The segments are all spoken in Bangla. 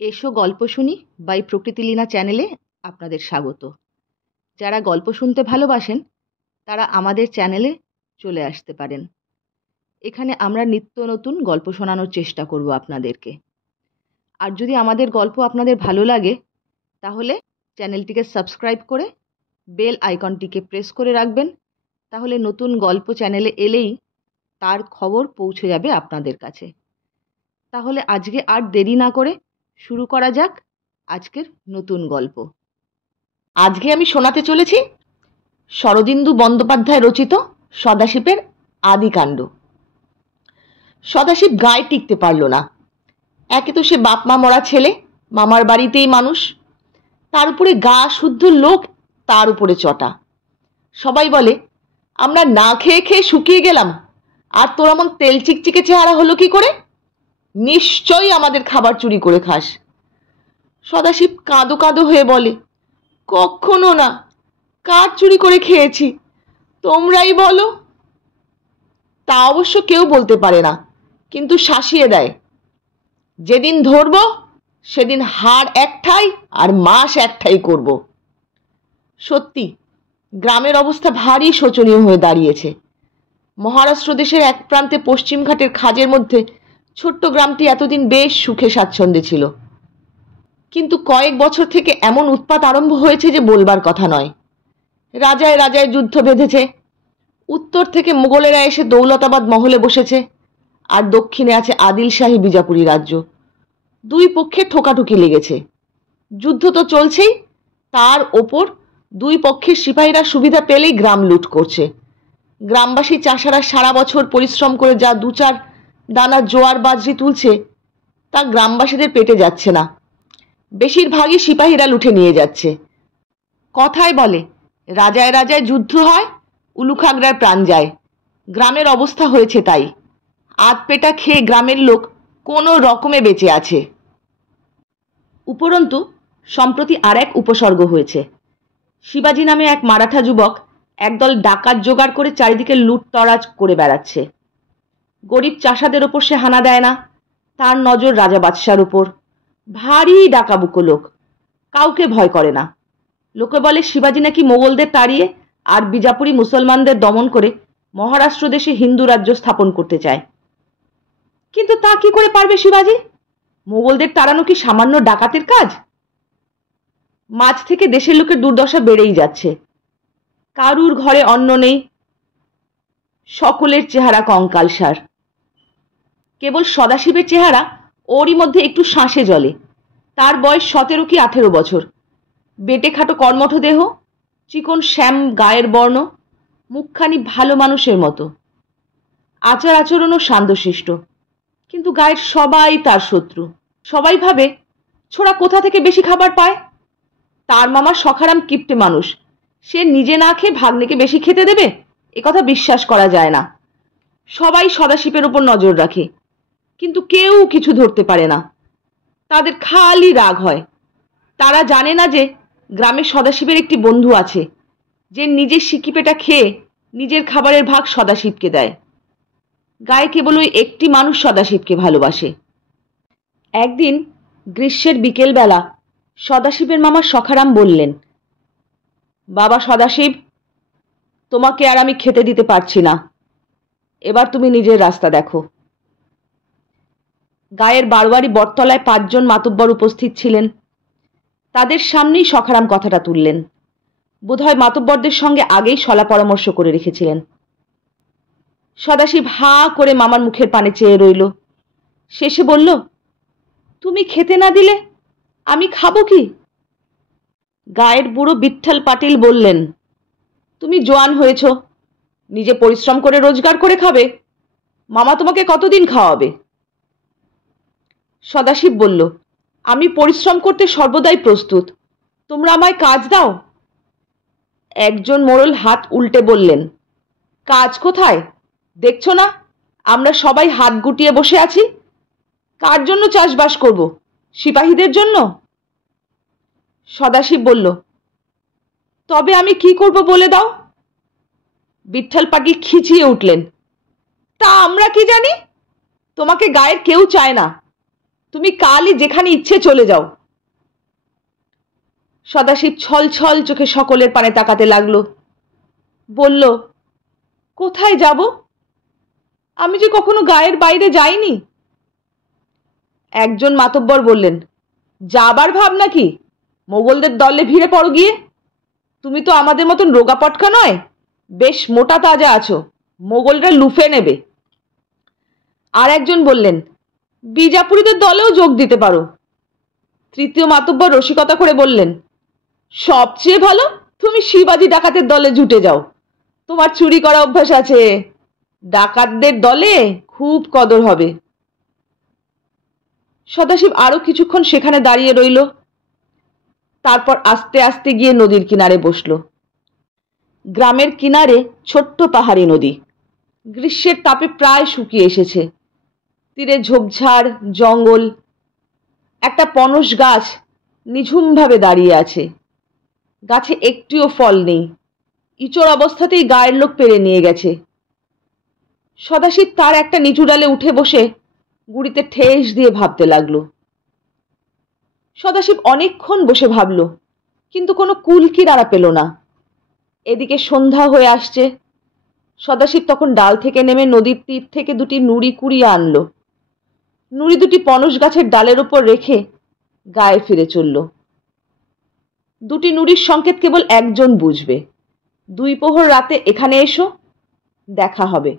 এসো গল্প শুনি বাই প্রকৃতিলীনা চ্যানেলে আপনাদের স্বাগত। যারা গল্প শুনতে ভালোবাসেন তারা আমাদের চ্যানেলে চলে আসতে পারেন। এখানে আমরা নিত্য নতুন গল্প শোনানোর চেষ্টা করব আপনাদেরকে। আর যদি আমাদের গল্প আপনাদের ভালো লাগে তাহলে চ্যানেলটিকে সাবস্ক্রাইব করে বেল আইকনটিকে প্রেস করে রাখবেন। তাহলে নতুন গল্প চ্যানেলে এলেই তার খবর পৌঁছে যাবে আপনাদের কাছে। তাহলে আজকে আর দেরি না করে শুরু করা যাক আজকের নতুন গল্প। আজকে আমি শোনাতে চলেছি শরদিন্দু বন্দ্যোপাধ্যায় রচিত সদাশিবের আদিকাণ্ড। সদাশিব গায়ে টিকতে পারল না। একে তো সে বাপ মা মরা ছেলে, মামার বাড়িতেই মানুষ, তার উপরে গা শুদ্ধ লোক, তার উপরে চটা। সবাই বলে আমরা না খেয়ে খেয়ে শুকিয়ে গেলাম, আর তোর এমন তেল চিকচিকে চেহারা হলো কি করে? নিশ্চয়ই আমাদের খাবার চুরি করে খাস। সদাশিব কাঁদো কাঁদো হয়ে বলে, কখনো না, কার চুরি করে খেয়েছি তোমরাই বলো। তা অবশ্য কেউ বলতে পারে না, কিন্তু শাসিয়ে দেয়, যেদিন ধরব সেদিন হাড় একঠাই আর মাস একঠাই করব। সত্যি গ্রামের অবস্থা ভারী শোচনীয় হয়ে দাঁড়িয়েছে। মহারাষ্ট্র দেশের এক প্রান্তে পশ্চিমঘাটের খাজের মধ্যে ছোট্ট গ্রামটি এতদিন বেশ সুখে স্বাচ্ছন্দ্যে ছিল, কিন্তু কয়েক বছর থেকে এমন উৎপাত আরম্ভ হয়েছে যে বলবার কথা নয়। রাজায় রাজায় যুদ্ধ বেঁধেছে। উত্তর থেকে মোগলেরা এসে দৌলতাবাদ মহলে বসেছে, আর দক্ষিণে আছে আদিল শাহী বিজাপুরী রাজ্য। দুই পক্ষে ঠোকাঠুকি লেগেছে। যুদ্ধ তো চলছেই, তার ওপর দুই পক্ষের সিপাহীরা সুবিধা পেলেই গ্রাম লুট করছে। গ্রামবাসী চাষারা সারা বছর পরিশ্রম করে যা দু চার দানা জোয়ার বাজরি তুলছে তা গ্রামবাসীদের পেটে যাচ্ছে না। বেশিরভাগই সিপাহীরা লুটে নিয়ে যাচ্ছে। কথায় বলে রাজায় রাজায় যুদ্ধ হয়, উলুখাগড়ার প্রাণ যায়। গ্রামের অবস্থা হয়েছে তাই। আধপেটা খেয়ে গ্রামের লোক কোনো রকমে বেঁচে আছে। উপরন্তু সম্প্রতি আর এক উপসর্গ হয়েছে। শিবাজি নামে এক মারাঠা যুবক একদল ডাকাত জোগাড় করে চারিদিকে লুটতরাজ করে বেড়াচ্ছে। গরিব চাষাদের ওপর সে হানা দেয় না, তার নজর রাজা বাদশার উপর। ভারী ডাকাবুকো লোক, কাউকে ভয় করে না। লোকে বলে শিবাজি নাকি মোগলদের তাড়িয়ে আর বিজাপুরি মুসলমানদের দমন করে মহারাষ্ট্র দেশে হিন্দু রাজ্য স্থাপন করতে চায়। কিন্তু তা কি করে পারবে শিবাজি? মোগলদের তাড়ানো কি সামান্য ডাকাতের কাজ? মাঝ থেকে দেশের লোকের দুর্দশা বেড়েই যাচ্ছে। কারুর ঘরে অন্ন নেই, সকলের চেহারা কঙ্কালসার। কেবল সদাশিবের চেহারা ওরই মধ্যে একটু শ্বাসে জ্বলে। তার বয়স 17 কি 18 বছর। বেটে খাটো কর্মঠ দেহ, চিকন শ্যাম গায়ের বর্ণ, মুখখানি ভালো মানুষের মতো। আচার আচরণও শান্তশিষ্ট, কিন্তু গায়ের সবাই তার শত্রু। সবাই ভাবে ছোড়া কোথা থেকে বেশি খাবার পায়। তার মামা সখারাম কিপ্টে মানুষ, সে নিজে না খেয়ে ভাগ্নেকে বেশি খেতে দেবে, একথা বিশ্বাস করা যায় না। সবাই সদাশিবের উপর নজর রাখে, কিন্তু কেউ কিছু ধরতে পারে না। তাদের খালি রাগ হয়। তারা জানে না যে গ্রামে সদাশিবের একটি বন্ধু আছে, যে নিজের সিকিপেটা খেয়ে নিজের খাবারের ভাগ সদাশিবকে দেয়। গায়ে কেবল ওই একটি মানুষ সদাশিবকে ভালোবাসে। একদিন গ্রীষ্মের বিকেলবেলা সদাশিবের মামা সখারাম বললেন, বাবা সদাশিব, তোমাকে আর আমি খেতে দিতে পারছি না, এবার তুমি নিজের রাস্তা দেখো। গায়ের বারোয়ারি বটতলায় 5 জন মাতব্বর উপস্থিত ছিলেন। তাদের সামনেই সখারাম কথাটা তুললেন। বোধহয় মাতব্বরদের সঙ্গে আগেই সলা পরামর্শ করে রেখেছিলেন। সদাশিব হা করে মামার মুখের পানে চেয়ে রইল। শেষে বলল, তুমি খেতে না দিলে আমি খাবো কি? গায়ের বুড়ো বিঠ্ঠল পাটিল বললেন, তুমি জোয়ান হয়েছ, নিজে পরিশ্রম করে রোজগার করে খাবে, মামা তোমাকে কতদিন খাওয়াবে? সদাশিব বলল, আমি পরিশ্রম করতে সর্বদাই প্রস্তুত, তোমরা আমায় কাজ দাও। একজন মোড়ল হাত উল্টে বললেন, কাজ কোথায়? দেখছো না আমরা সবাই হাত গুটিয়ে বসে আছি। কার জন্য চাষবাস করব? সিপাহীদের জন্য? সদাশিব বলল, তবে আমি কি করব বলে দাও। বিঠ্ঠল পাটিল খিচিয়ে উঠলেন, তা আমরা কি জানি? তোমাকে গায়ের কেউ চায় না। তুমি কালই যেখানে ইচ্ছে চলে যাও। সদাশিব ছল ছল চোখে সকলের পানে তাকাতে লাগলো। বলল, কোথায় যাব? আমি যে কখনো গায়ের বাইরে যাইনি। একজন মাতব্বর বললেন, যাবার ভাব নাকি? মোগলদের দলে ভিড়ে পড়ো গিয়ে। তুমি তো আমাদের মতন রোগা পটকা নয়, বেশ মোটা তাজা আছো, মোগলরা লুফে নেবে। আর একজন বললেন, বিজাপুরীদের দলেও যোগ দিতে পারো। তৃতীয় মাতব্বর রসিকতা করে বললেন, সবচেয়ে ভালো তুমি শিবাজি ডাকাতের দলে জুটে যাও, তোমার চুরি করা অভ্যাস আছে, ডাকাতদের দলে খুব কদর হবে। সদাশিব আরো কিছুক্ষণ সেখানে দাঁড়িয়ে রইল। তারপর আস্তে আস্তে গিয়ে নদীর কিনারে বসল। গ্রামের কিনারে ছোট্ট পাহাড়ি নদী, গ্রীষ্মের তাপে প্রায় শুকিয়ে এসেছে। তীরে ঝোপঝাড়, জঙ্গল। একটা পনস গাছ নিঝুমভাবে দাঁড়িয়ে আছে। গাছে একটিও ফল নেই, ইচড় অবস্থাতেই গায়ের লোক পেরে নিয়ে গেছে। সদাশিব তার একটা নিচু ডালে উঠে বসে গুড়িতে ঠেস দিয়ে ভাবতে লাগলো। সদাশিব অনেকক্ষণ বসে ভাবল, কিন্তু কোনো কুল কিনারা পেল না। এদিকে সন্ধ্যা হয়ে আসছে। সদাশিব তখন ডাল থেকে নেমে নদীর তীর থেকে দুটি নুড়ি কুড়িয়ে আনলো। নুড়ি দুটি পনস গাছের ডালের ওপর রেখে গায়ে ফিরে চলল। দুটি নুড়ির সংকেত কেবল একজন বুঝবে, 2 প্রহর রাতে এখানে এসো, দেখা হবে।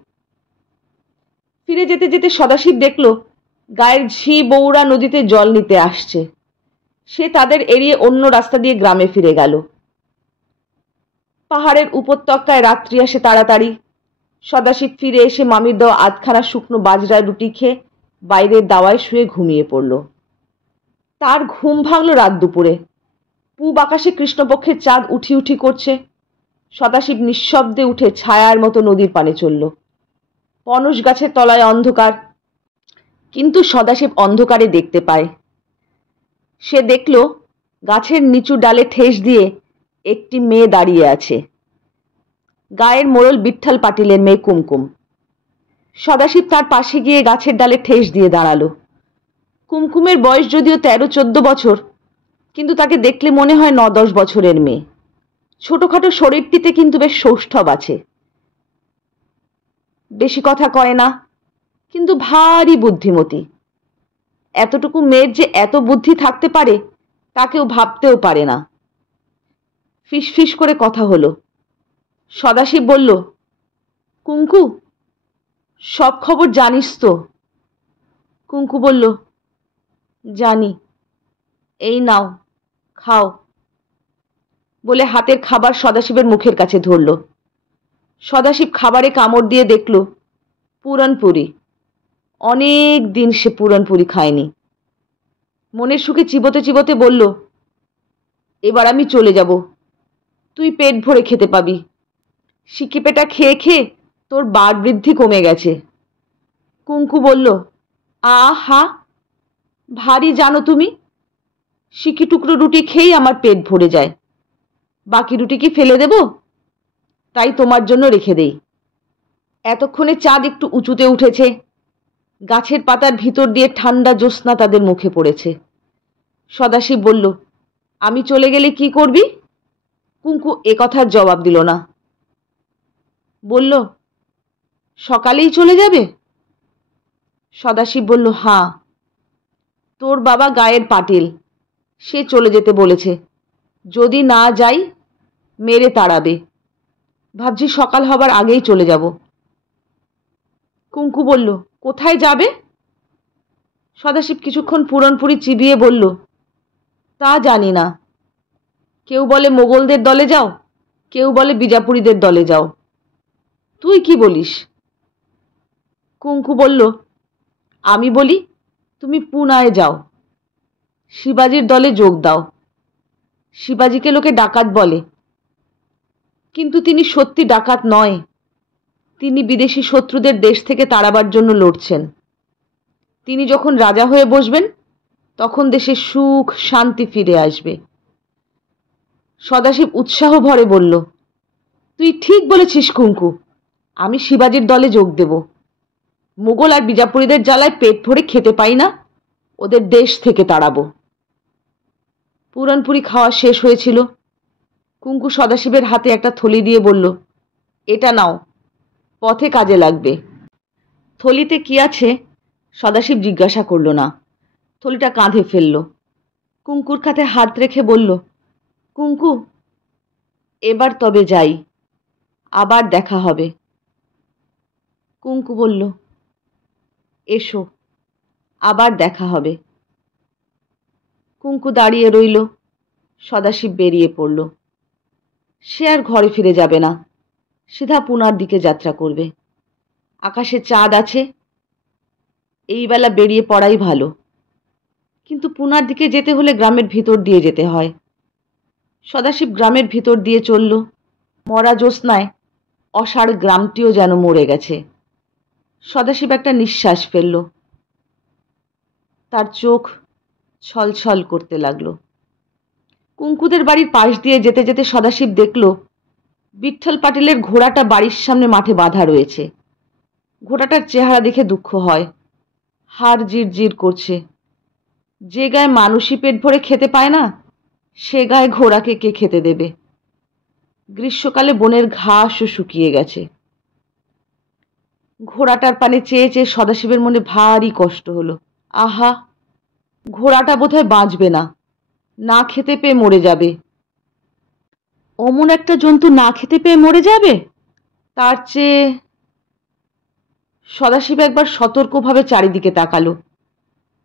ফিরে যেতে যেতে সদাশিব দেখল গায়ের ঝি বউরা নদীতে জল নিতে আসছে। সে তাদের এড়িয়ে অন্য রাস্তা দিয়ে গ্রামে ফিরে গেল। পাহাড়ের উপত্যকায় রাত্রি আসে তাড়াতাড়ি। সদাশিব ফিরে এসে মামির দেওয়া আধখানা শুকনো বাজরার রুটি খেয়ে বাইরের দাওয়ায় শুয়ে ঘুমিয়ে পড়ল। তার ঘুম ভাঙল রাত দুপুরে। পূব আকাশে কৃষ্ণপক্ষের চাঁদ উঠি উঠি করছে। সদাশিব নিঃশব্দে উঠে ছায়ার মতো নদীর পানে চলল। পনস গাছের তলায় অন্ধকার, কিন্তু সদাশিব অন্ধকারে দেখতে পায়। সে দেখল গাছের নিচু ডালে ঠেস দিয়ে একটি মেয়ে দাঁড়িয়ে আছে। গায়ের মোড়ল বিঠ্ঠল পাটিলের মেয়ে কুমকুম। সদাশিব তার পাশে গিয়ে গাছের ডালে ঠেস দিয়ে দাঁড়ালো। কুমকুমের বয়স যদিও 13-14 বছর, কিন্তু তাকে দেখলে মনে হয় 9-10 বছরের মেয়ে। ছোটখাটো শরীরটিতে কিন্তু বেশ সৌষ্ঠব আছে। বেশি কথা কয় না, কিন্তু ভারী বুদ্ধিমতী। এতটুকু মেয়ের যে এত বুদ্ধি থাকতে পারে তা কেউ ভাবতেও পারে না। ফিসফিস করে কথা হলো। সদাশিব বলল, কুঙ্কু, সব খবর জানিস তো? কুঙ্কু বলল, জানি। এই নাও, খাও, বলে হাতের খাবার সদাশিবের মুখের কাছে ধরল। সদাশিব খাবারে কামড় দিয়ে দেখল পুরনপুরি। অনেক দিন সে পুরনপুরি খায়নি। মনের সুখে চিবোতে চিবোতে বলল, এবার আমি চলে যাব, তুই পেট ভরে খেতে পাবি। সিকিপেটা খেয়ে খেয়ে তোর বার বৃদ্ধি কমে গেছে। কুঙ্কু বলল, আহা, ভারী জানো তুমি। সিকি টুকরো রুটি খেয়েই আমার পেট ভরে যায়, বাকি রুটি কি ফেলে দেব? তাই তোমার জন্য রেখে দেই। এতক্ষণে চাঁদ একটু উঁচুতে উঠেছে। গাছের পাতার ভিতর দিয়ে ঠান্ডা জ্যোৎস্না তাদের মুখে পড়েছে। সদাশিব বলল, আমি চলে গেলে কি করবি? কুঙ্কু এ কথার জবাব দিল না। বলল, সকালেই চলে যাবে? সদাশিব বলল, হাঁ, তোর বাবা গায়ের পাটিল, সে চলে যেতে বলেছে। যদি না যাই মেরে তাড়াবে। ভাবছি সকাল হবার আগেই চলে যাব। কুঙ্কু বলল, কোথায় যাবে? সদাশিব কিছুক্ষণ পুরনপুরি চিবিয়ে বলল, তা জানি না। কেউ বলে মোগলদের দলে যাও, কেউ বলে বিজাপুরীদের দলে যাও। তুই কি বলিস? কুঙ্কু বলল, আমি বলি তুমি পুনায় যাও, শিবাজির দলে যোগ দাও। শিবাজিকে লোকে ডাকাত বলে, কিন্তু তিনি সত্যি ডাকাত নয়। তিনি বিদেশি শত্রুদের দেশ থেকে তাড়াবার জন্য লড়ছেন। তিনি যখন রাজা হয়ে বসবেন তখন দেশে সুখ শান্তি ফিরে আসবে। সদাশিব উৎসাহ ভরে বলল, তুই ঠিক বলেছিস কুঙ্কু, আমি শিবাজির দলে যোগ দেব। মুঘল আর বিজাপুরীদের জ্বালায় পেট ভরে খেতে পাই না, ওদের দেশ থেকে তাড়াবো। পুরনপুরি খাওয়া শেষ হয়েছিল। কুঙ্কু সদাশিবের হাতে একটা থলি দিয়ে বলল, এটা নাও, পথে কাজে লাগবে। থলিতে কি আছে সদাশিব জিজ্ঞাসা করল না, থলিটা কাঁধে ফেলল। কুঙ্কুর কাঁধে হাত রেখে বলল, কুঙ্কু, এবার তবে যাই, আবার দেখা হবে। কুঙ্কু বলল, এসো, আবার দেখা হবে। কুঙ্কু দাঁড়িয়ে রইল। সদাশিব বেরিয়ে পড়ল। সে আর ঘরে ফিরে যাবে না, সিধা পুনার দিকে যাত্রা করবে। আকাশে চাঁদ আছে, এই বেলা বেরিয়ে পড়াই ভালো। কিন্তু পুনার দিকে যেতে হলে গ্রামের ভিতর দিয়ে যেতে হয়। সদাশিব গ্রামের ভিতর দিয়ে চলল। মরা জ্যোৎস্নায় অসাড় গ্রামটিও যেন মরে গেছে। সদাশিব একটা নিঃশ্বাস ফেলল। তার চোখ ছলছল করতে লাগলো। কুঙ্কুদের বাড়ির পাশ দিয়ে যেতে যেতে সদাশিব দেখল বিঠ্ঠল পাটিলের ঘোড়াটা বাড়ির সামনে মাঠে বাঁধা রয়েছে। ঘোড়াটার চেহারা দেখে দুঃখ হয়, হাড় জিরজির করছে। যে গায়ে মানুষই পেট ভরে খেতে পায় না, সে গায়ে ঘোড়াকে কে খেতে দেবে? গ্রীষ্মকালে বনের ঘাসও শুকিয়ে গেছে। ঘোড়াটার পানে চেয়ে চেয়ে সদাশিবের মনে ভারী কষ্ট হলো। আহা, ঘোড়াটা বোধহয় বাঁচবে না, না খেতে পেয়ে মরে যাবে। অমন একটা জন্তু না খেতে পেয়ে মরে যাবে, তার চেয়ে। সদাশিব একবার সতর্কভাবে চারিদিকে তাকালো।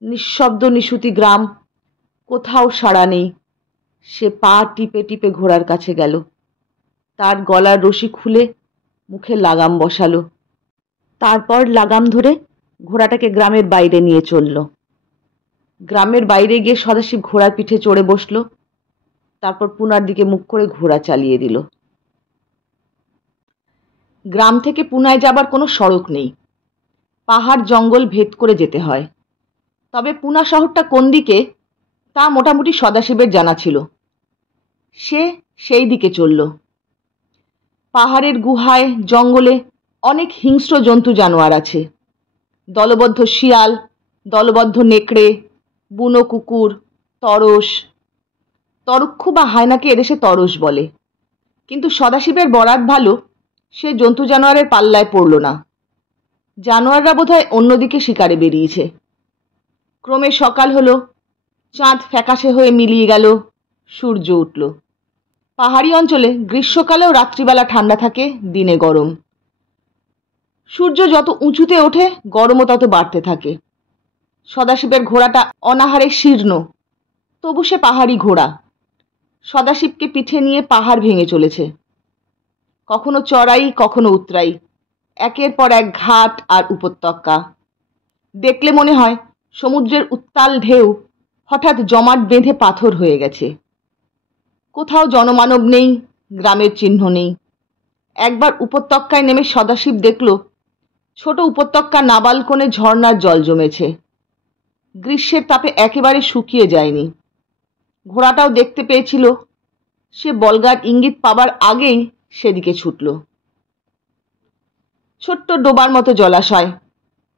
নিঃশব্দ নিশুতি গ্রাম, কোথাও সাড়া নেই। সে পা টিপে টিপে ঘোড়ার কাছে গেল। তার গলার রশি খুলে মুখে লাগাম বসালো। তারপর লাগাম ধরে ঘোড়াটাকে গ্রামের বাইরে নিয়ে চলল। গ্রামের বাইরে গিয়ে সদাশিব ঘোড়ার পিঠে চড়ে বসল। তারপর পুনার দিকে মুখ করে ঘোড়া চালিয়ে দিল। গ্রাম থেকে পুনায় যাবার কোনো সড়ক নেই, পাহাড় জঙ্গল ভেদ করে যেতে হয়। তবে পুনা শহরটা কোন দিকে তা মোটামুটি সদাশিবের জানা ছিল। সে সেই দিকে চলল। পাহাড়ের গুহায় জঙ্গলে অনেক হিংস্র জন্তু জানোয়ার আছে। দলবদ্ধ শিয়াল, দলবদ্ধ নেকড়ে, বুনো কুকুর, তরস। তরুক্ষু বা হায়নাকে এদেশে তরস বলে। কিন্তু সদাশিবের বরাত ভালো, সে জন্তু জানোয়ারের পাল্লায় পড়ল না। জানোয়াররা বোধহয় অন্যদিকে শিকারে বেরিয়েছে। ক্রমে সকাল হলো, চাঁদ ফ্যাকাশে হয়ে মিলিয়ে গেল, সূর্য উঠল। পাহাড়ি অঞ্চলে গ্রীষ্মকালেও রাত্রিবেলা ঠান্ডা থাকে, দিনে গরম। সূর্য যত উঁচুতে ওঠে গরমও তত বাড়তে থাকে। সদাশিবের ঘোড়াটা অনাহারে শীর্ণ, তবু সে পাহাড়ি ঘোড়া। সদাশিবকে পিঠে নিয়ে পাহাড় ভেঙে চলেছে। কখনো চড়াই, কখনো উতরাই, একের পর এক ঘাট আর উপত্যকা। দেখলে মনে হয় সমুদ্রের উত্তাল ঢেউ হঠাৎ জমাট বেঁধে পাথর হয়ে গেছে। কোথাও জনমানব নেই, গ্রামের চিহ্ন নেই। একবার উপত্যকায় নেমে সদাশিব দেখল ছোট উপত্যকা নাবাল কোণে ঝর্ণার জল জমেছে। গ্রীষ্মের তাপে একেবারে শুকিয়ে যায়নি। ঘোড়াটাও দেখতে পেয়েছিল। সে বলগার ইঙ্গিত পাবার আগেই সেদিকে ছুটল। ছোট্ট ডোবার মতো জলাশয়,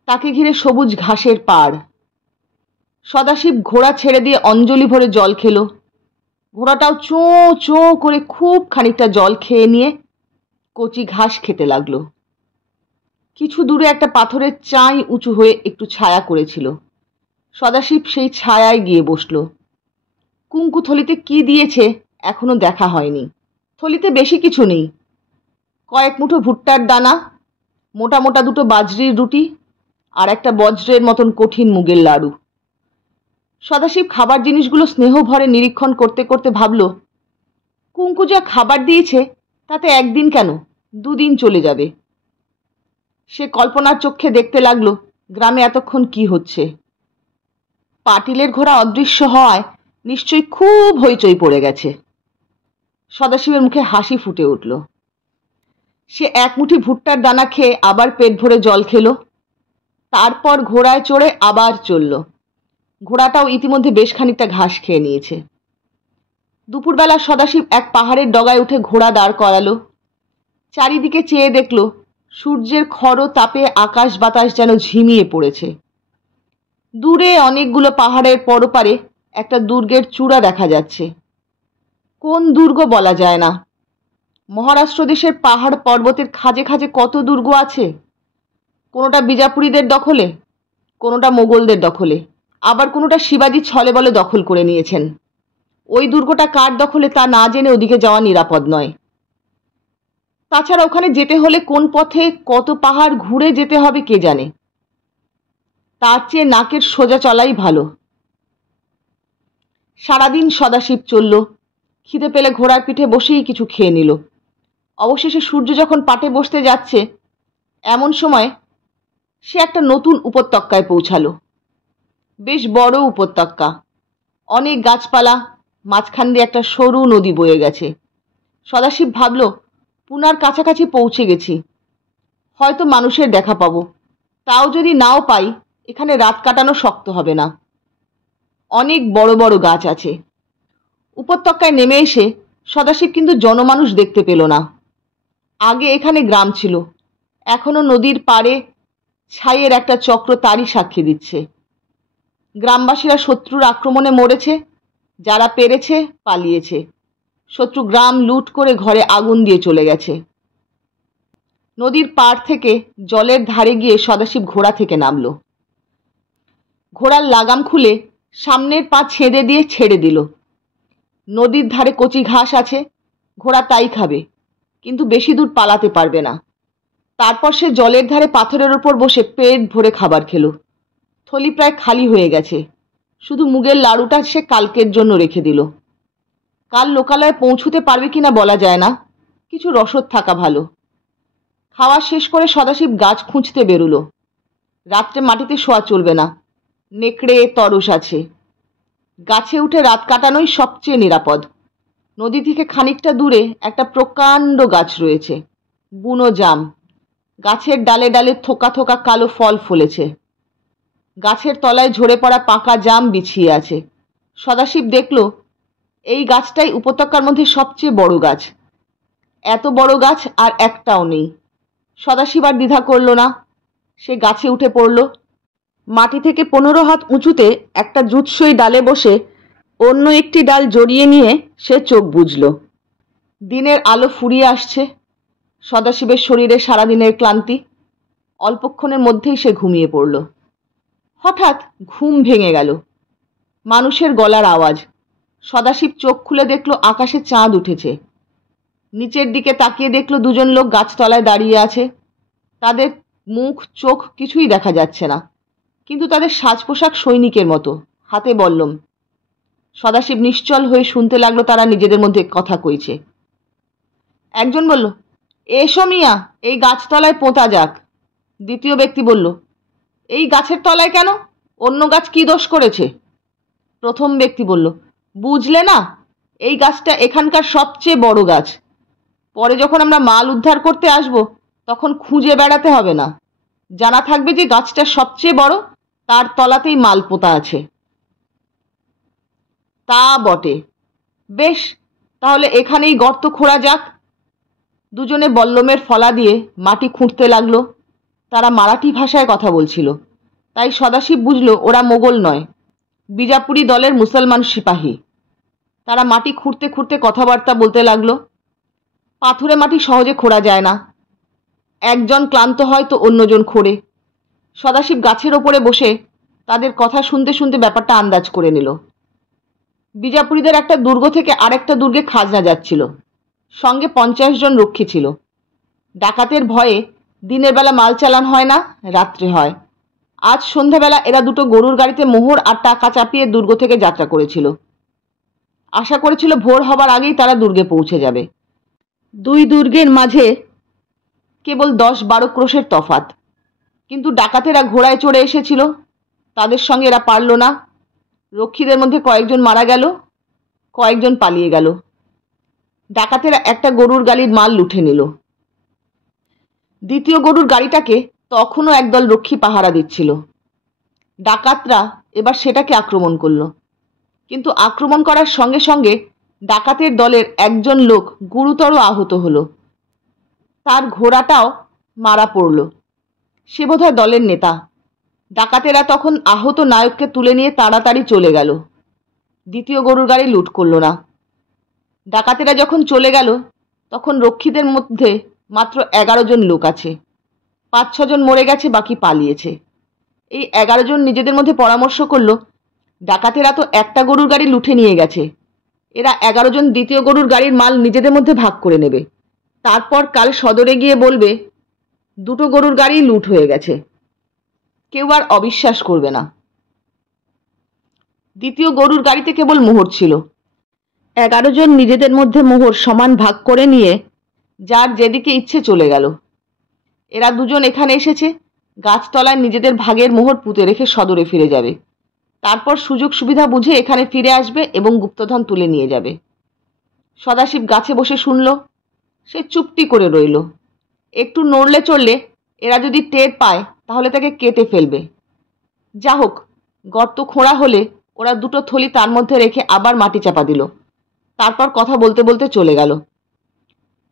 তাকে ঘিরে সবুজ ঘাসের পাড়। সদাশিব ঘোড়া ছেড়ে দিয়ে অঞ্জলি ভরে জল খেল। ঘোড়াটাও চোঁ চোঁ করে খুব খানিকটা জল খেয়ে নিয়ে কচি ঘাস খেতে লাগলো। কিছু দূরে একটা পাথরের চাই উঁচু হয়ে একটু ছায়া করেছিল। সদাশিব সেই ছায়ায় গিয়ে বসল। কুঙ্কু থলিতে কি দিয়েছে এখনো দেখা হয়নি। থলিতে বেশি কিছু নেই, কয়েক মুঠো ভুট্টার দানা, মোটা মোটা দুটো বাজরির রুটি আর একটা বজ্রের মতন কঠিন মুগের লাড়ু। সদাশিব খাবার জিনিসগুলো স্নেহ ভরে নিরীক্ষণ করতে করতে ভাবল, কুঙ্কু যা খাবার দিয়েছে তাতে একদিন কেন, দুদিন চলে যাবে। সে কল্পনার চক্ষে দেখতে লাগলো গ্রামে এতক্ষণ কি হচ্ছে। পাটিলের ঘোড়া অদৃশ্য হওয়ায় নিশ্চয়ই খুব হইচই পড়ে গেছে। সদাশিবের মুখে হাসি ফুটে উঠল। সে এক মুঠি ভুট্টার দানা খেয়ে আবার পেট ভরে জল খেল। তারপর ঘোড়ায় চড়ে আবার চলল। ঘোড়াটাও ইতিমধ্যে বেশ খানিকটা ঘাস খেয়ে নিয়েছে। দুপুরবেলা সদাশিব এক পাহাড়ের ডগায় উঠে ঘোড়া দাঁড় করালো। চারিদিকে চেয়ে দেখল সূর্যের খড় তাপে আকাশ বাতাস যেন ঝিমিয়ে পড়েছে। দূরে অনেকগুলো পাহাড়ের পরপারে একটা দুর্গের চূড়া দেখা যাচ্ছে। কোন দুর্গ বলা যায় না। মহারাষ্ট্র দেশের পাহাড় পর্বতের খাঁজে খাঁজে কত দুর্গ আছে। কোনোটা বিজাপুরীদের দখলে, কোনোটা মোগলদের দখলে, আবার কোনোটা শিবাজি ছলে বলে দখল করে নিয়েছেন। ওই দুর্গটা কার দখলে তা না জেনে ওদিকে যাওয়া নিরাপদ নয়। তাছাড়া ওখানে যেতে হলে কোন পথে কত পাহাড় ঘুরে যেতে হবে কে জানে। তার চেয়ে নাকের সোজা চলাই ভালো। সারাদিন সদাশিব চলল। খিদে পেলে ঘোড়ার পিঠে বসেই কিছু খেয়ে নিল। অবশেষে সূর্য যখন পাটে বসতে যাচ্ছে এমন সময় সে একটা নতুন উপত্যকায় পৌঁছালো। বেশ বড় উপত্যকা, অনেক গাছপালা, মাঝখান দিয়ে একটা সরু নদী বয়ে গেছে। সদাশিব ভাবল, পুনার কাছাকাছি পৌঁছে গেছি, হয়তো মানুষের দেখা পাবো। তাও যদি নাও পাই, এখানে রাত কাটানো শক্ত হবে না। অনেক বড় বড় গাছ আছে। উপত্যকায় নেমে এসে সদাশিব কিন্তু জনমানুষ দেখতে পেল না। আগে এখানে গ্রাম ছিল, এখনো নদীর পাড়ে ছাইয়ের একটা চক্র তারই সাক্ষী দিচ্ছে। গ্রামবাসীরা শত্রুর আক্রমণে মরেছে, যারা পেরেছে পালিয়েছে। শত্রু গ্রাম লুট করে ঘরে আগুন দিয়ে চলে গেছে। নদীর পাড় থেকে জলের ধারে গিয়ে সদাশিব ঘোড়া থেকে নামল। ঘোড়ার লাগাম খুলে সামনের পা ছেড়ে দিয়ে ছেড়ে দিল। নদীর ধারে কচি ঘাস আছে, ঘোড়া তাই খাবে, কিন্তু বেশি দূর পালাতে পারবে না। তারপর সে জলের ধারে পাথরের ওপর বসে পেট ভরে খাবার খেলো। থলি প্রায় খালি হয়ে গেছে, শুধু মুগের লাড়ুটা সে কালকের জন্য রেখে দিল। কাল লোকালয়ে পৌঁছতে পারবে কিনা বলা যায় না, কিছু রসদ থাকা ভালো। খাওয়া শেষ করে সদাশিব গাছ খুঁজতে বেরুলো। রাত্রে মাটিতে শোয়া চলবে না, নেকড়ে তরস আছে। গাছে উঠে রাত কাটানোই সবচেয়ে নিরাপদ। নদী থেকে খানিকটা দূরে একটা প্রকাণ্ড গাছ রয়েছে, বুনো জাম। গাছের ডালে ডালে থোকা থোকা কালো ফল ফলেছে। গাছের তলায় ঝরে পড়া পাকা জাম বিছিয়ে আছে। সদাশিব দেখল, এই গাছটাই উপত্যকার মধ্যে সবচেয়ে বড় গাছ। এত বড় গাছ আর একটাও নেই। সদাশিব আর দ্বিধা করল না, সে গাছে উঠে পড়ল। মাটি থেকে 15 হাত উঁচুতে একটা জুৎসই ডালে বসে অন্য একটি ডাল জড়িয়ে নিয়ে সে চোখ বুজল। দিনের আলো ফুরিয়ে আসছে। সদাশিবের শরীরে সারাদিনের ক্লান্তি। অল্পক্ষণের মধ্যেই সে ঘুমিয়ে পড়ল। হঠাৎ ঘুম ভেঙে গেল। মানুষের গলার আওয়াজ। সদাশিব চোখ খুলে দেখল আকাশে চাঁদ উঠেছে। নিচের দিকে তাকিয়ে দেখল দুজন লোক গাছতলায় দাঁড়িয়ে আছে। তাদের মুখ চোখ কিছুই দেখা যাচ্ছে না, কিন্তু তাদের সাজ পোশাক সৈনিকের মতো, হাতে বল্লম। সদাশিব নিশ্চল হয়ে শুনতে লাগলো তারা নিজেদের মধ্যে কথা কইছে। একজন বলল, এসো মিয়া, এই গাছতলায় পোঁতা যাক। দ্বিতীয় ব্যক্তি বলল, এই গাছের তলায় কেন? অন্য গাছ কি দোষ করেছে? প্রথম ব্যক্তি বলল, বুঝলে না, এই গাছটা এখানকার সবচেয়ে বড় গাছ। পরে যখন আমরা মাল উদ্ধার করতে আসব, তখন খুঁজে বেড়াতে হবে না, জানা থাকবে যে গাছটা সবচেয়ে বড়, তার তলাতেই মাল পোঁতা আছে। তা বটে, বেশ, তাহলে এখানেই গর্ত খোঁড়া যাক। দুজনে বল্লমের ফলা দিয়ে মাটি খুঁড়তে লাগলো। তারা মারাঠি ভাষায় কথা বলছিল, তাই সদাশিব বুঝল ওরা মোগল নয়, বিজাপুরি দলের মুসলমান সিপাহী। তারা মাটি খুঁড়তে খুঁড়তে কথাবার্তা বলতে লাগলো। পাথুরে মাটি সহজে খোঁড়া যায় না, একজন ক্লান্ত হয় তো অন্যজন খোঁড়ে। সদাশিব গাছের ওপরে বসে তাদের কথা শুনতে শুনতে ব্যাপারটা আন্দাজ করে নিল। বিজাপুরীদের একটা দুর্গ থেকে আরেকটা দুর্গে খাজনা যাচ্ছিল, সঙ্গে 50 জন রক্ষী ছিল। ডাকাতের ভয়ে দিনের বেলা মাল চালান হয় না, রাত্রে হয়। আজ সন্ধ্যাবেলা এরা দুটো গরুর গাড়িতে মোহর আর টাকা চাপিয়ে দুর্গ থেকে যাত্রা করেছিল। আশা করেছিল ভোর হবার আগেই তারা দুর্গে পৌঁছে যাবে। দুই দুর্গের মাঝে কেবল 10-12 ক্রোশের তফাত, কিন্তু ডাকাতেরা ঘোড়ায় চড়ে এসেছিল, তাদের সঙ্গে এরা পারল না। রক্ষীদের মধ্যে কয়েকজন মারা গেল, কয়েকজন পালিয়ে গেল। ডাকাতেরা একটা গরুর গাড়ির মাল লুঠে নিল। দ্বিতীয় গরুর গাড়িটাকে তখনও একদল রক্ষী পাহারা দিচ্ছিল। ডাকাতরা এবার সেটাকে আক্রমণ করল, কিন্তু আক্রমণ করার সঙ্গে সঙ্গে ডাকাতের দলের একজন লোক গুরুতর আহত হলো। তার ঘোড়াটাও মারা পড়ল। সে বোধহয় দলের নেতা। ডাকাতেরা তখন আহত নায়ককে তুলে নিয়ে তাড়াতাড়ি চলে গেল। দ্বিতীয় গরুর গাড়ি লুট করলো না। ডাকাতেরা যখন চলে গেল তখন রক্ষীদের মধ্যে মাত্র 11 জন লোক আছে। 5-6 জন মরে গেছে, বাকি পালিয়েছে। এই 11 জন নিজেদের মধ্যে পরামর্শ করলো, ডাকাতেরা তো একটা গরুর গাড়ি লুটে নিয়ে গেছে, এরা 11 জন দ্বিতীয় গরুর গাড়ির মাল নিজেদের মধ্যে ভাগ করে নেবে। তারপর কাল সদরে গিয়ে বলবে 2টো গরুর গাড়ি লুট হয়ে গেছে। কেউ আর অবিশ্বাস করবে না। দ্বিতীয় গরুর গাড়িতে কেবল মোহর ছিল। 11 জন নিজেদের মধ্যে মোহর সমান ভাগ করে নিয়ে যার যেদিকে ইচ্ছে চলে গেল। এরা দুজন এখানে এসেছে, গাছতলায় নিজেদের ভাগের মোহর পুঁতে রেখে সদরে ফিরে যাবে। তারপর সুযোগ সুবিধা বুঝে এখানে ফিরে আসবে এবং গুপ্তধন তুলে নিয়ে যাবে। সদাশিব গাছে বসে শুনল। সে চুপটি করে রইল। একটু নড়লে চড়লে এরা যদি টের পায় তাহলে তাকে কেটে ফেলবে। যা হোক, গর্ত খোঁড়া হলে ওরা 2টো থলি তার মধ্যে রেখে আবার মাটি চাপা দিল। তারপর কথা বলতে বলতে চলে গেল।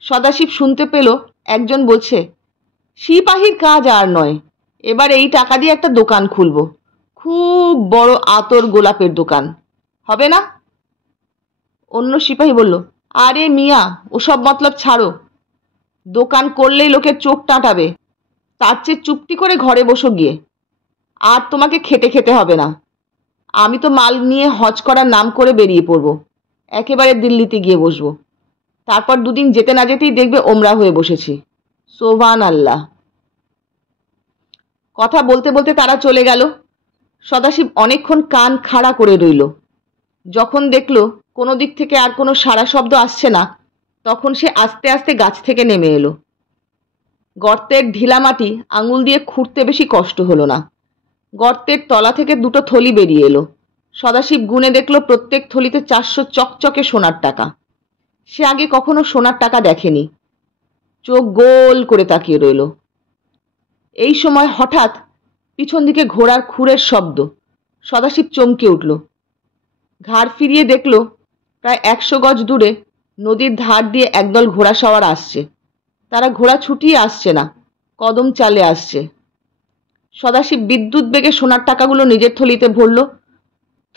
সদাশিব শুনতে পেল একজন বলছে, সিপাহীর কাজ আর নয়, এবার এই টাকা দিয়ে একটা দোকান খুলব, খুব বড় আতর গোলাপের দোকান, হবে না? অন্য সিপাহী বলল, আরে মিয়া, ওসব মতলব ছাড়ো, দোকান করলেই লোকের চোখ টাটাবে, তার চেয়ে চুপটি করে ঘরে বসো গিয়ে, আর তোমাকে খেটে খেতে হবে না। আমি তো মাল নিয়ে হজ করার নাম করে বেরিয়ে পড়ব, একেবারে দিল্লিতে গিয়ে বসবো। তারপর 2 দিন যেতে না যেতেই দেখবে ওমরা হয়ে বসেছি। সোভান আল্লাহ। কথা বলতে বলতে তারা চলে গেল। সদাশিব অনেকক্ষণ কান খাড়া করে রইল। যখন দেখল কোনো দিক থেকে আর কোনো সাড়া শব্দ আসছে না, তখন সে আস্তে আস্তে গাছ থেকে নেমে এলো। গর্তের ঢিলা মাটি আঙুল দিয়ে খুঁড়তে বেশি কষ্ট হলো না। গর্তের তলা থেকে 2টো থলি বেরিয়ে এলো। সদাশিব গুনে দেখল প্রত্যেক থলিতে 400 চকচকে সোনার টাকা। সে আগে কখনো সোনার টাকা দেখেনি। চোখ গোল করে তাকিয়ে রইল। এই সময় হঠাৎ পিছন দিকে ঘোড়ার খুরের শব্দ। সদাশিব চমকে উঠল। ঘাড় ফিরিয়ে দেখল প্রায় 100 গজ দূরে নদীর ধার দিয়ে একদল ঘোড়া সওয়ার আসছে। তারা ঘোড়া ছুটিয়ে আসছে না, কদম চালে আসছে। সদাশিব বিদ্যুৎ বেগে সোনার টাকাগুলো নিজের থলিতে ভরল,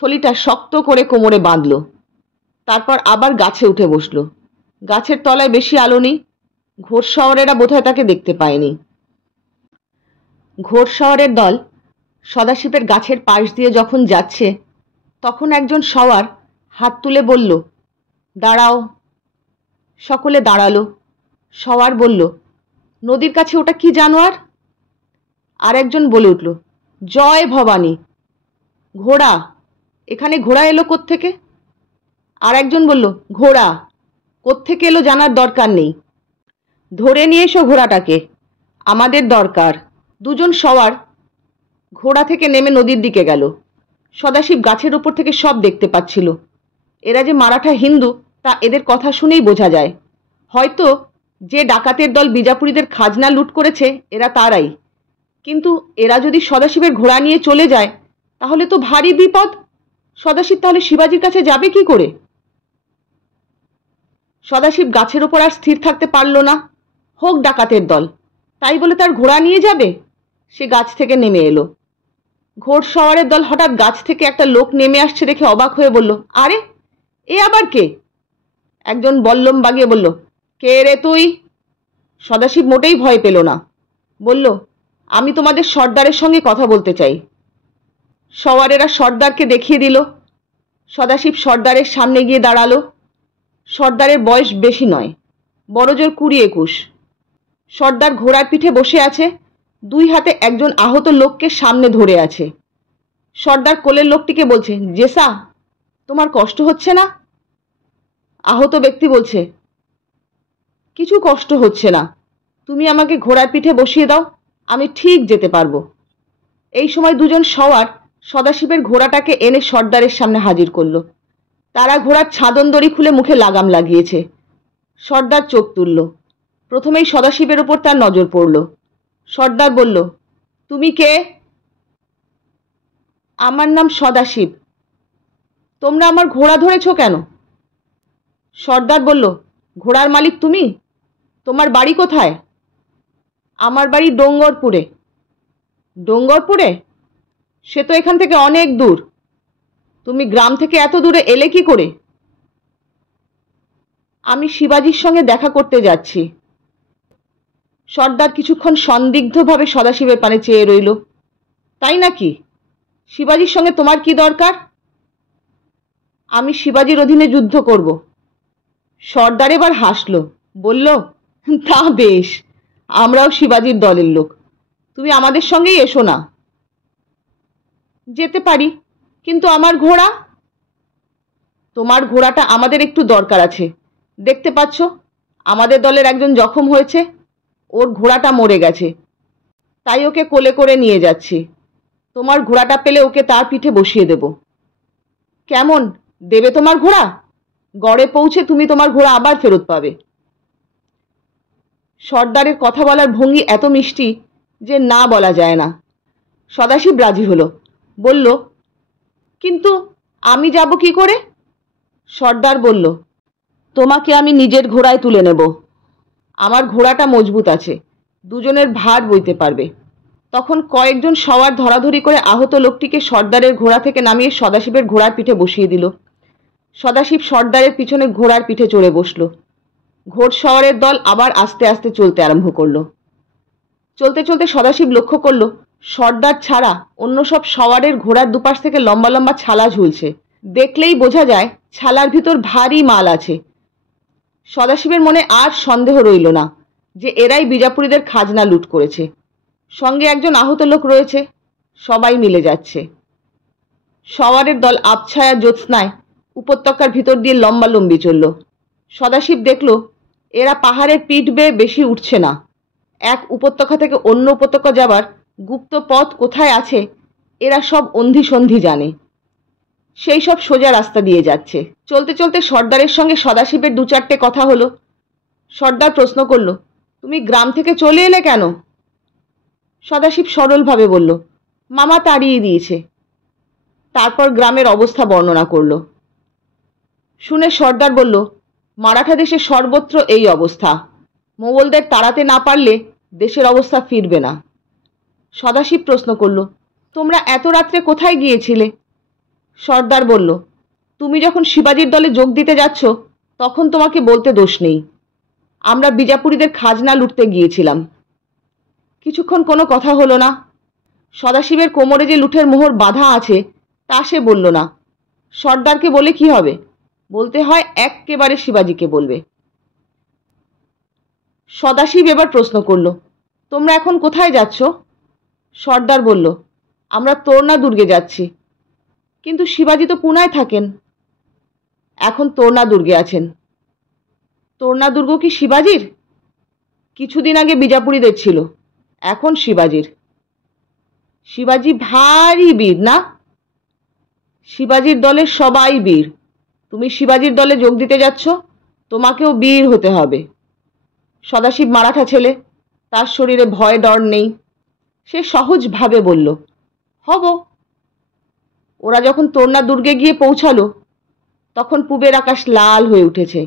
থলিটা শক্ত করে কোমরে বাঁধল। তারপর আবার গাছে উঠে বসল। গাছের তলায় বেশি আলো নেই, ঘোড়সওয়ারেরা বোধহয় তাকে দেখতে পায়নি। ঘোড়সওয়ারের দল সদাশিবের গাছের পাশ দিয়ে যখন যাচ্ছে, তখন একজন সওয়ার হাত তুলে বলল, দাঁড়াও। সকলে দাঁড়ালো। সওয়ার বলল, নদীর কাছে ওটা কি জানোয়ার? আর একজন বলে উঠল, জয় ভবানী, ঘোড়া। এখানে ঘোড়া এলো কোত্থেকে? আর একজন বলল, ঘোড়া কোত্থেকে এলো জানার দরকার নেই, ধরে নিয়ে এসো ঘোড়াটাকে, আমাদের দরকার। 2 জন সওয়ার ঘোড়া থেকে নেমে নদীর দিকে গেল। সদাশিব গাছের ওপর থেকে সব দেখতে পাচ্ছিল। এরা যে মারাঠা হিন্দু তা এদের কথা শুনেই বোঝা যায়। হয়তো যে ডাকাতের দল বিজাপুরীদের খাজনা লুট করেছে এরা তারাই। কিন্তু এরা যদি সদাশিবের ঘোড়া নিয়ে চলে যায় তাহলে তো ভারী বিপদ। সদাশিব তাহলে শিবাজির কাছে যাবে কি করে? সদাশিব গাছের ওপর আর স্থির থাকতে পারল না। হোক ডাকাতের দল, তাই বলে তার ঘোড়া নিয়ে যাবে? সে গাছ থেকে নেমে এলো। ঘোড়সওয়ারের দল হঠাৎ গাছ থেকে একটা লোক নেমে আসছে দেখে অবাক হয়ে বলল, আরে এ আবার কে? একজন বল্লম বাগিয়ে বলল, কে রে তুই? সদাশিব মোটেই ভয় পেল না। বলল, আমি তোমাদের সর্দারের সঙ্গে কথা বলতে চাই। সওয়ারেরা সর্দারকে দেখিয়ে দিল। সদাশিব সর্দারের সামনে গিয়ে দাঁড়ালো। সর্দারের বয়স বেশি নয়, বড়জোর 20-21। সর্দার ঘোড়ার পিঠে বসে আছে, 2 হাতে একজন আহত লোককে সামনে ধরে আছে। সর্দার কোলের লোকটিকে বলছে, জেসা, তোমার কষ্ট হচ্ছে না? আহত ব্যক্তি বলছে, কিছু কষ্ট হচ্ছে না, তুমি আমাকে ঘোড়ার পিঠে বসিয়ে দাও, আমি ঠিক যেতে পারবো। এই সময় 2 জন সওয়ার সদাশিবের ঘোড়াটাকে এনে সর্দারের সামনে হাজির করলো। তারা ঘোড়ার ছাদন দড়ি খুলে মুখে লাগাম লাগিয়েছে। সর্দার চোখ তুলল। প্রথমেই সদাশিবের ওপর তার নজর পড়ল। সর্দার বলল, তুমি কে? আমার নাম সদাশিব। তোমরা আমার ঘোড়া ধরেছ কেন? সর্দার বলল, ঘোড়ার মালিক তুমি? তোমার বাড়ি কোথায়? আমার বাড়ি ডোঙ্গরপুরে। ডোঙ্গরপুরে? সে তো এখান থেকে অনেক দূর। তুমি গ্রাম থেকে এত দূরে এলে কি করে? আমি শিবাজির সঙ্গে দেখা করতে যাচ্ছি। সর্দার কিছুক্ষণ সন্দিগ্ধভাবে সদাশিবের পানে চেয়ে রইল। তাই নাকি? শিবাজির সঙ্গে তোমার কি দরকার? আমি শিবাজির অধীনে যুদ্ধ করব। সর্দার এবার হাসল, বলল, তা বেশ, আমরাও শিবাজির দলের লোক। তুমি আমাদের সঙ্গেই এসো না। যেতে পারি, কিন্তু আমার ঘোড়া। তোমার ঘোড়াটা আমাদের একটু দরকার আছে। দেখতে পাচ্ছ, আমাদের দলের একজন জখম হয়েছে, ওর ঘোড়াটা মরে গেছে, তাই ওকে কোলে করে নিয়ে যাচ্ছি। তোমার ঘোড়াটা পেলে ওকে তার পিঠে বসিয়ে দেব। কেমন, দেবে তোমার ঘোড়া? গড়ে পৌঁছে তুমি তোমার ঘোড়া আবার ফেরত পাবে। সর্দারের কথা বলার ভঙ্গি এত মিষ্টি যে না বলা যায় না। সদাশিব রাজি হলো, বলল, কিন্তু আমি যাব কি করে? সর্দার বলল, তোমাকে আমি নিজের ঘোড়ায় তুলে নেব। আমার ঘোড়াটা মজবুত আছে, দুজনের ভার বইতে পারবে। তখন কয়েকজন সওয়ার ধরাধরি করে আহত লোকটিকে সর্দারের ঘোড়া থেকে নামিয়ে সদাশিবের ঘোড়ার পিঠে বসিয়ে দিল। সদাশিব সর্দারের পিছনে ঘোড়ার পিঠে চড়ে বসল। ঘোড়সওয়ারের দল আবার আস্তে আস্তে চলতে আরম্ভ করলো। চলতে চলতে সদাশিব লক্ষ্য করল, সর্দার ছাড়া অন্য সব সওয়ারের ঘোড়ার দুপাশ থেকে লম্বা লম্বা ছালা ঝুলছে। দেখলেই বোঝা যায় ছালার ভিতর ভারী মাল আছে। সদাশিবের মনে আর সন্দেহ রইল না যে এরাই বিজাপুরীদের খাজনা লুট করেছে। সঙ্গে একজন আহত লোক রয়েছে, সবাই মিলে যাচ্ছে। সওয়ারের দল আবছায়া জ্যোৎস্নায় উপত্যকার ভিতর দিয়ে লম্বালম্বি চলল। সদাশিব দেখল, এরা পাহাড়ের পিঠ বেয়ে বেশি উঠছে না। এক উপত্যকা থেকে অন্য উপত্যকা যাবার গুপ্ত পথ কোথায় আছে এরা সব অন্ধি সন্ধি জানে। সেই সব সোজা রাস্তা দিয়ে যাচ্ছে। চলতে চলতে সর্দারের সঙ্গে সদাশিবের দু চারটে কথা হলো। সর্দার প্রশ্ন করল, তুমি গ্রাম থেকে চলে এলে কেন? সদাশিব সরলভাবে বলল, মামা তাড়িয়ে দিয়েছে। তারপর গ্রামের অবস্থা বর্ণনা করল। শুনে সর্দার বলল, মারাঠা দেশে সর্বত্র এই অবস্থা। মোগলদের তাড়াতে না পারলে দেশের অবস্থা ফিরবে না। সদাশিব প্রশ্ন করল, তোমরা এত রাত্রে কোথায় গিয়েছিলে? সর্দার বলল, তুমি যখন শিবাজির দলে যোগ দিতে যাচ্ছ তখন তোমাকে বলতে দোষ নেই। আমরা বিজাপুরীদের খাজনা লুটতে গিয়েছিলাম। কিছুক্ষণ কোনো কথা হলো না। সদাশিবের কোমরে যে লুঠের মোহর বাঁধা আছে তা সে বলল না। সর্দারকে বলে কি হবে? বলতে হয় এক্কেবারে শিবাজিকে বলবে। সদাশিব এবার প্রশ্ন করল, তোমরা এখন কোথায় যাচ্ছ? সর্দার বলল, আমরা তোরনা দুর্গে যাচ্ছি। কিন্তু শিবাজি তো পুনায় থাকেন। এখন তোরনা দুর্গে আছেন। তোরনা দুর্গ কি শিবাজির? কিছুদিন আগে বিজাপুরীদের ছিল, এখন শিবাজির। শিবাজি ভারী বীর না? শিবাজির দলের সবাই বীর। তুমি শিবাজির দলে যোগ দিতে যাচ্ছ, তোমাকেও বীর হতে হবে। সদাশিব মারাঠা ছেলে, তার শরীরে ভয় ডর নেই। সে সহজভাবে বলল, হব। ওরা যখন তোরনা দুর্গে গিয়ে পৌঁছালো তখন পূবের আকাশ লাল হয়ে উঠেছে।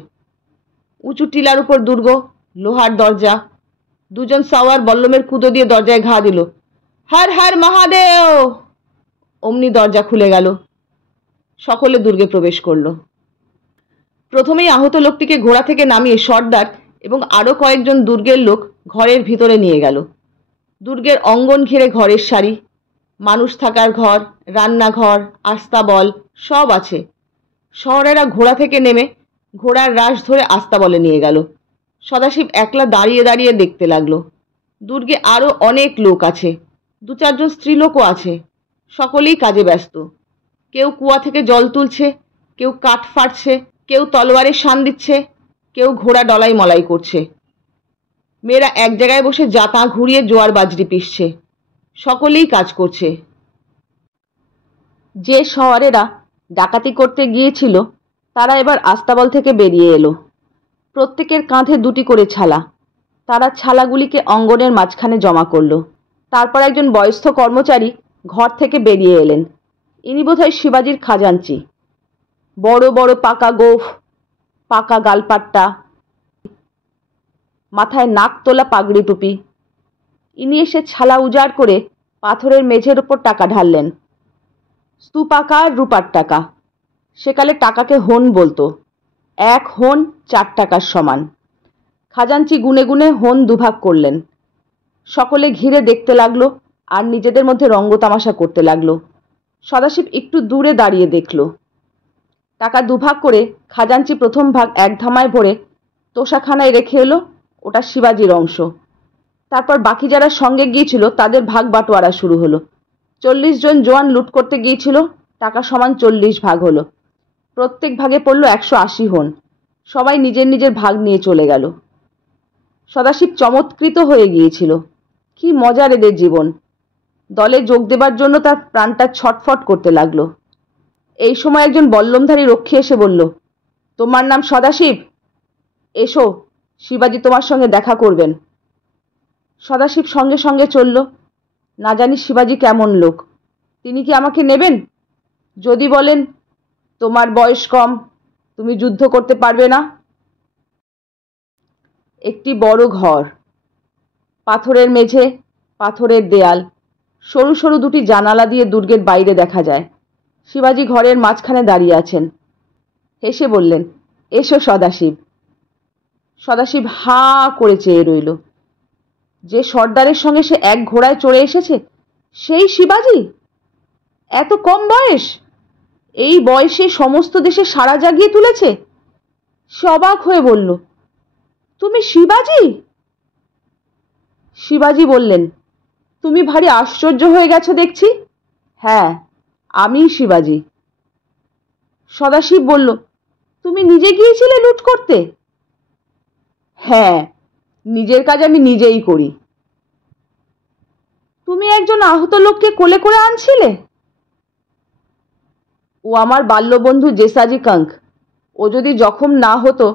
উঁচু টিলার উপর দুর্গ, লোহার দরজা। দুজন সাওয়ার বল্লমের কুদো দিয়ে দরজায় ঘা দিল। হর হর মহাদেব! অমনি দরজা খুলে গেল। সকলে দুর্গে প্রবেশ করল। প্রথমেই আহত লোকটিকে ঘোড়া থেকে নামিয়ে সর্দার এবং আরো কয়েকজন দুর্গের লোক ঘরের ভিতরে নিয়ে গেল। দুর্গের অঙ্গন ঘিরে ঘরের সারি, মানুষ থাকার ঘর, রান্নাঘর, আস্তাবল সব আছে। শহরেরা ঘোড়া থেকে নেমে ঘোড়ার রাশ ধরে আস্তাবলে নিয়ে গেল। সদাশিব একলা দাঁড়িয়ে দাঁড়িয়ে দেখতে লাগলো। দুর্গে আরো অনেক লোক আছে, দু চারজন স্ত্রীলোকও আছে। সকলেই কাজে ব্যস্ত। কেউ কুয়া থেকে জল তুলছে, কেউ কাঠ ফাটছে, কেউ তলোয়ারে শান দিচ্ছে, কেউ ঘোড়া ডলাই মলাই করছে। মেয়েরা এক জায়গায় বসে জাতা ঘুরিয়ে জোয়ার বাজরি পিষছে। সকলেই কাজ করছে। যে সওয়ারেরা ডাকাতি করতে গিয়েছিল তারা এবার আস্তাবল থেকে বেরিয়ে এলো। প্রত্যেকের কাঁধে দুটি করে ছালা। তারা ছালাগুলিকে অঙ্গনের মাঝখানে জমা করলো। তারপর একজন বয়স্ক কর্মচারী ঘর থেকে বেরিয়ে এলেন। ইনি বোধহয় শিবাজির খাজাঞ্চি। বড় বড় পাকা গোঁফ, পাকা গালপাট্টা, মাথায় নাক তোলা পাগড়ি টুপি। ইনি এসে ছালা উজাড় করে পাথরের মেঝের ওপর টাকা ঢাললেন। স্তূপাকার রূপার টাকা। সেকালে টাকাকে হন বলতো। 1 হন 4 টাকার সমান। খাজাঞ্চি গুনে গুনে হন দুভাগ করলেন। সকলে ঘিরে দেখতে লাগলো আর নিজেদের মধ্যে রঙ্গতামাশা করতে লাগলো। সদাশিব একটু দূরে দাঁড়িয়ে দেখল। টাকা দুভাগ করে খাজাঞ্চি প্রথম ভাগ এক ধামায় ভরে তোষাখানায় রেখে এলো। ওটা শিবাজির অংশ। তারপর বাকি যারা সঙ্গে গিয়েছিল তাদের ভাগ বাটোয়ারা শুরু হলো। 40 জন জোয়ান লুট করতে গিয়েছিল। টাকা সমান 40 ভাগ হলো। প্রত্যেক ভাগে পড়ল 180 হন। সবাই নিজের নিজের ভাগ নিয়ে চলে গেল। সদাশিব চমৎকৃত হয়ে গিয়েছিল। কি মজার এদের জীবন। দলে যোগ দেবার জন্য তার প্রাণটা ছটফট করতে লাগলো। এই সময় একজন বল্লমধারী রক্ষী এসে বলল, তোমার নাম সদাশিব? এসো, শিবাজি তোমার সঙ্গে দেখা করবেন। সদাশিব সঙ্গে সঙ্গে চলল। না জানি শিবাজি কেমন লোক। তিনি কি আমাকে নেবেন? যদি বলেন, তোমার বয়স কম, তুমি যুদ্ধ করতে পারবে না। একটি বড় ঘর, পাথরের মেঝে, পাথরের দেয়াল, সরু সরু দুটি জানালা দিয়ে দুর্গের বাইরে দেখা যায়। শিবাজি ঘরের মাঝখানে দাঁড়িয়ে আছেন। হেসে বললেন, এসো সদাশিব। সদাশিব হাঁ করে চেয়ে রইল। যে সর্দারের সঙ্গে সে এক ঘোড়ায় চড়ে এসেছে সেই শিবাজি? এত কম বয়স? এই বয়সে সমস্ত দেশে সাড়া জাগিয়ে তুলেছে। সে অবাক হয়ে বলল, তুমি শিবাজি? শিবাজি বললেন, তুমি ভারী আশ্চর্য হয়ে গেছো দেখছি। হ্যাঁ, আমি শিবাজি। সদাশিব বলল, তুমি নিজে গিয়েছিলে লুট করতে? হ্যাঁ, নিজের কাজ আমি নিজেই করি। তুমি একজন আহত লোককে কোলে করে আনছিলে? ও আমার বাল্যবন্ধু জেসাজি কাঙ্ক। ও যদি জখম না হতো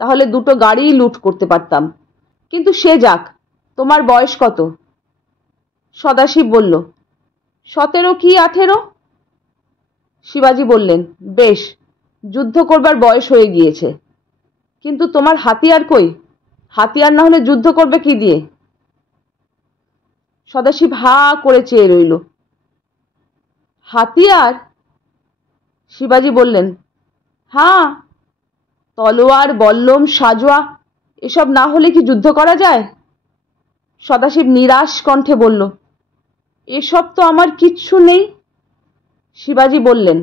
তাহলে 2টো গাড়িই লুট করতে পারতাম। কিন্তু সে যাক, তোমার বয়স কত? সদাশিব বলল, 17 কি 18। শিবাজি বললেন, বেশ, যুদ্ধ করবার বয়স হয়ে গিয়েছে। কিন্তু তোমার হাতিয়ার কই? হাতিয়ার না হলে যুদ্ধ করবে কি দিয়ে? সদাশিব হা করে চেয়ে রইল। হাতিয়ার? শিবাজি বললেন, হ্যাঁ, তলোয়ার, বল্লম, সাজোয়া এসব না হলে কি যুদ্ধ করা যায়? সদাশিব নিরাশ কণ্ঠে বলল, এসব তো আমার কিচ্ছু নেই। শিবাজি বললেন,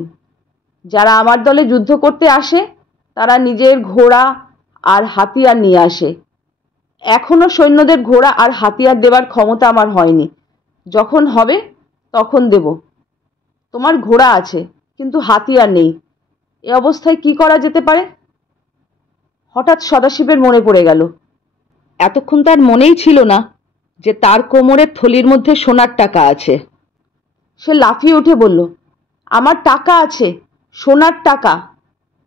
যারা আমার দলে যুদ্ধ করতে আসে তারা নিজের ঘোড়া আর হাতিয়ার নিয়ে আসে। এখনো সৈন্যদের ঘোড়া আর হাতিয়ার দেবার ক্ষমতা আমার হয়নি। যখন হবে তখন দেব। তোমার ঘোড়া আছে কিন্তু হাতিয়ার নেই। এ অবস্থায় কি করা যেতে পারে? হঠাৎ সদাশিবের মনে পড়ে গেল। এতক্ষণ তার মনেই ছিল না যে তার কোমরের থলির মধ্যে সোনার টাকা আছে। সে লাফিয়ে উঠে বলল, আমার টাকা আছে, সোনার টাকা।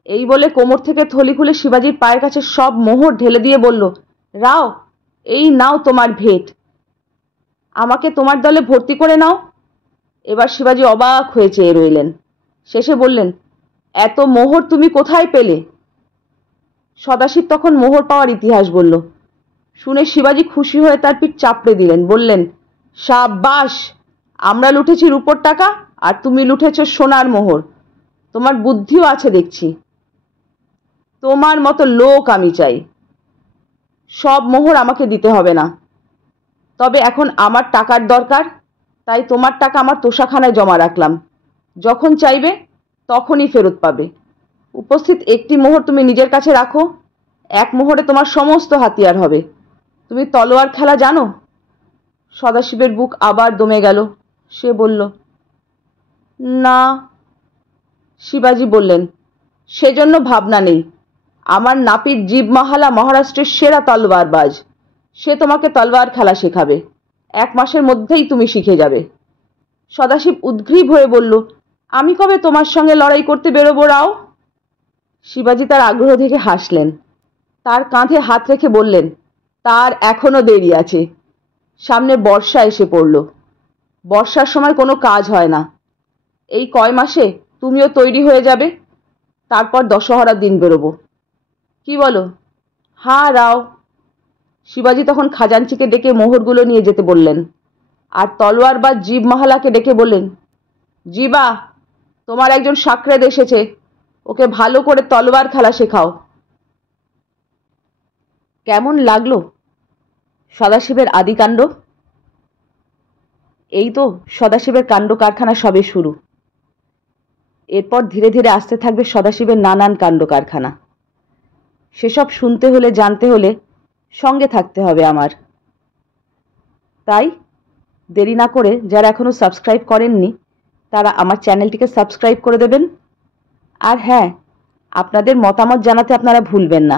এই বলে কোমর থেকে থলি খুলে শিবাজির পায়ের কাছে সব মোহর ঢেলে দিয়ে বলল, রাও, এই নাও তোমার ভেট। আমাকে তোমার দলে ভর্তি করে নাও। এবার শিবাজি অবাক হয়ে চেয়ে রইলেন। শেষে বললেন, এত মোহর তুমি কোথায় পেলে? সদাশিব তখন মোহর পাওয়ার ইতিহাস বলল। শুনে শিবাজি খুশি হয়ে তার পিঠ চাপড়ে দিলেন। বললেন, সাব্বাস, আমরা লুটেছি রূপোর টাকা আর তুমি লুটেছ সোনার মোহর। তোমার বুদ্ধিও আছে দেখছি। তোমার মতো লোক আমি চাই। সব মোহর আমাকে দিতে হবে না। তবে এখন আমার টাকার দরকার, তাই তোমার টাকা আমার তোষাখানায় জমা রাখলাম। যখন চাইবে তখনই ফেরত পাবে। উপস্থিত একটি মোহর তুমি নিজের কাছে রাখো। 1 মোহরে তোমার সমস্ত হাতিয়ার হবে। তুমি তলোয়ার খেলা জানো? সদাশিবের বুক আবার দমে গেল। সে বলল, না। শিবাজি বললেন, সেজন্য ভাবনা নেই। আমার নাপিত জীবমাহালা মহারাষ্ট্রের সেরা তলোয়ারবাজ। সে তোমাকে তলোয়ার খেলা শেখাবে। 1 মাসের মধ্যেই তুমি শিখে যাবে। সদাশিব উদ্গ্রীব হয়ে বলল, আমি কবে তোমার সঙ্গে লড়াই করতে বেরোবো রাও? শিবাজি তার আগ্রহ দেখে হাসলেন। তার কাঁধে হাত রেখে বললেন, তার এখনো দেরি আছে। সামনে বর্ষা এসে পড়ল। বর্ষার সময় কোনো কাজ হয় না। এই কয় মাসে তুমিও তৈরি হয়ে যাবে। তারপর দশহরার দিন বেরোবো। কি বলো? হ্যাঁ রাও। শিবাজি তখন খাজাঞ্চিকে ডেকে মোহরগুলো নিয়ে যেতে বললেন। আর তলোয়ার বা জীবমাহালাকে ডেকে বললেন, জীবা, তোমার একজন সাকরেদ এসেছে, ওকে ভালো করে তলোয়ার খেলা শেখাও। কেমন লাগলো সদাশিবের আদিকাণ্ড? এই তো সদাশিবের কাণ্ড কারখানা সবে শুরু। এরপর ধীরে ধীরে আসতে থাকবে সদাশিবের নানান কাণ্ড কারখানা। সেসব শুনতে হলে, জানতে হলে সঙ্গে থাকতে হবে আমার। তাই দেরি না করে যারা এখনো সাবস্ক্রাইব করেননি তারা আমার চ্যানেলটিকে সাবস্ক্রাইব করে দেবেন। আর হ্যাঁ, আপনাদের মতামত জানাতে আপনারা ভুলবেন না।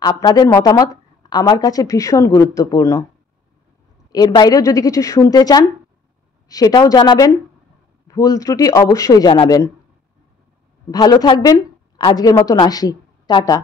আপনাদের মতামত আমার কাছে ভীষণ গুরুত্বপূর্ণ। এর বাইরেও যদি কিছু শুনতে চান সেটাও জানাবেন, ভুল ত্রুটি অবশ্যই জানাবেন। ভালো থাকবেন। আজকের মতন আসি, টাটা।